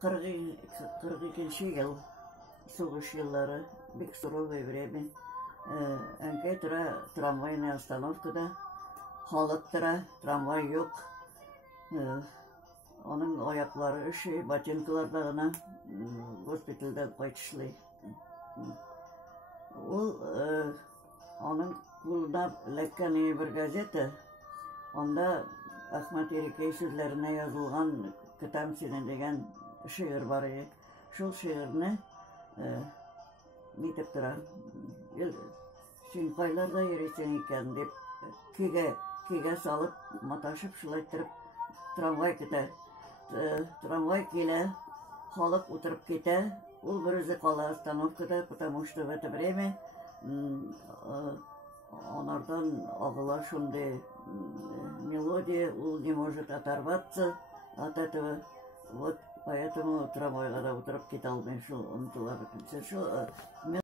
42 yıl soğuş yılları bir surowy время. Әнкәй тора трамвайный остановкада, халык тора, трамвай yok. Onun ayakları ботинкаларда гына госпитальда кайтышлый. Ул onun кулына эләккән bir газета, анда Әхмәт Ирекәй сүзләренә язылган "Көтәм сине" дигән шигырь бар иде. Шул шигырьне нитеп тора. Син кайларда йөрисең икән дип көйгә салып, маташып шулай торып трамвай көтә. Трамвай килә, халык утырып китә, ул берүзе кала остановкада, потому что в это время анардан агыла шундый мелодия, ул не может оторваться от этого. Вот поэтому трамвайга да утырып китә алмый, шул онытылар.